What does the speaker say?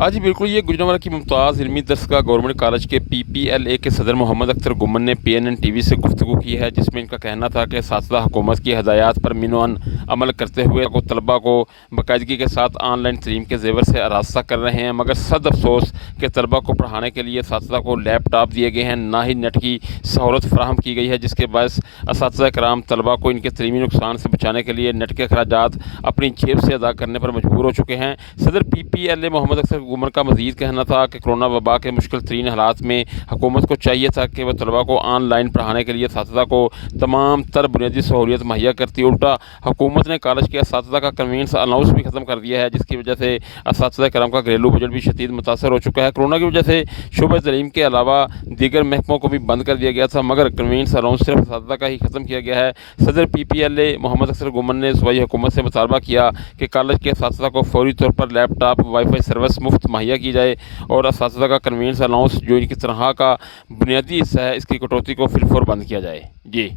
हाँ जी बिल्कुल, ये गुजरांवाला की मुमताज़ इल्मी दरसगाह गवर्नमेंट कॉलेज के PPLA के सदर मोहम्मद अख्तर गुम्मन ने PNN TV से गुफ्तगू की है, जिसमें इनका कहना था कि असातिज़ा हुकूमत की हदायत पर मिनोअन अमल करते हुए तलबा को बाकायदगी के साथ ऑनलाइन तलीम के जेवर से आरास्ता कर रहे हैं, मगर सद अफसोस कि तलबा को पढ़ाने के लिए असातिज़ा को लैपटॉप दिए गए हैं, ना ही नेट की सहूलत फराहम की गई है, जिसके बायस असातिज़ा कराम तलबा को इनके तलीमी नुकसान से बचाने के लिए नेट के अखराजात अपनी जेब से अदा करने पर मजबूर हो चुके हैं। सदर PPLA मोहम्मद अख्तर गुम्मन का मज़ीद कहना था कि कोरोना वबा के मुश्किल तरीन हालात में हुकूमत को चाहिए था कि वह तलबा को ऑनलाइन पढ़ाने के लिए असातिज़ा को तमाम तर बुनियादी सहूलियत मुहैया करती। उल्टा हुकूमत ने कॉलेज के असातिज़ा का कन्वीनियंस अलाउंस भी ख़त्म कर दिया है, जिसकी वजह से असातिज़ा कराम का घरेलू बजट भी शदीद मुतासर हो चुका है। कोरोना की वजह से शोबे तलीम के अलावा दीगर महकमों को भी बंद कर दिया गया था, मगर कन्वीनियंस अलाउंस सिर्फ असातिज़ा का ही ख़त्म किया गया है। सदर PPLA मोहम्मद अख्तर गुम्मन ने सूबाई हुकूमत से मुतालबा किया कि कॉलेज के असातिज़ा को फौरी तौर पर लैपटॉप वाईफाई सर्विस मुफ्त मुहैया की जाए और असातिज़ा का कन्वीनियंस अलाउंस जो इनकी तनख्वाह का बुनियादी हिस्सा है, इसकी कटौती को फिलफौर बंद किया जाए। जी।